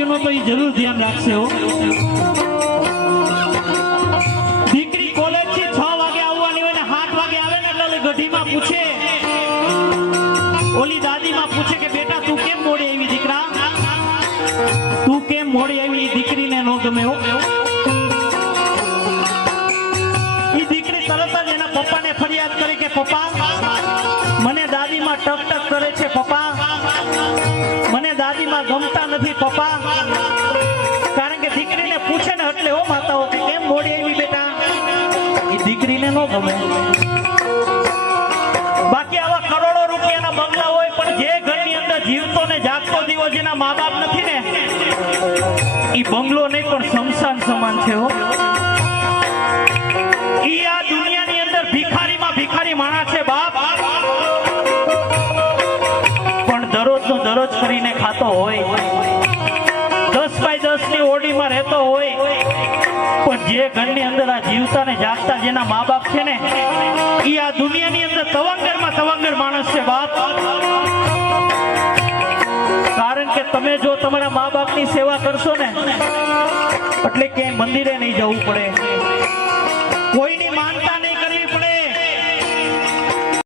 દીકરીઓનો તો એ જરૂર ધ્યાન રાખશે હો. દીકરી કોલેજ થી 6 વાગે આવવાની હોય ને 7 વાગે આવે ને એટલે ગઢીમાં પૂછે, ઓલી દાદીમાં પૂછે કે બેટા તું કેમ મોડી આવી દીકરા, તું કેમ મોડી આવી. દીકરીને નો ગમે હો. એ દીકરી તરત જ એના પપ્પાને ફરિયાદ કરે કે પપ્પા મને દાદીમાં ટક ટક કરે છે, પપ્પા મને દાદીમાં ગમતા નથી પપ્પા. કારણ કે દીકરીને પૂછે ને એટલે હો માતાઓ કે કેમ મોડી આવી બેટા, એ દીકરીને નો ગમે. બાકી આવા કરોડો રૂપિયાના બંગલા હોય પણ જે ઘરની અંદર જીવતો ને જાગતો દીવો જેના મા બાપ નથી ને, એ બંગલો નહીં પણ શમશાન સમાન છે હો. ઈ આ દુનિયાની અંદર ભિખારીમાં ભિખારી માણસ છે બાપ, પણ દરરોજ નો દરરોજ કરીને ખાતો હોય, 10 બાય 10 ની ઓડીમાં રહેતો હોય, પણ જે ઘરની અંદર આ જીવતા ને જાગતા જેના મા બાપ છે ને, ઈ આ દુનિયાની અંદર તવંગરમાં તવંગર માણસ છે બાપ. કારણ કે તમે જો તમારા મા બાપની સેવા કરશો ને એટલે ક્યાંય મંદિરે નહીં જવું પડે, કોઈની માન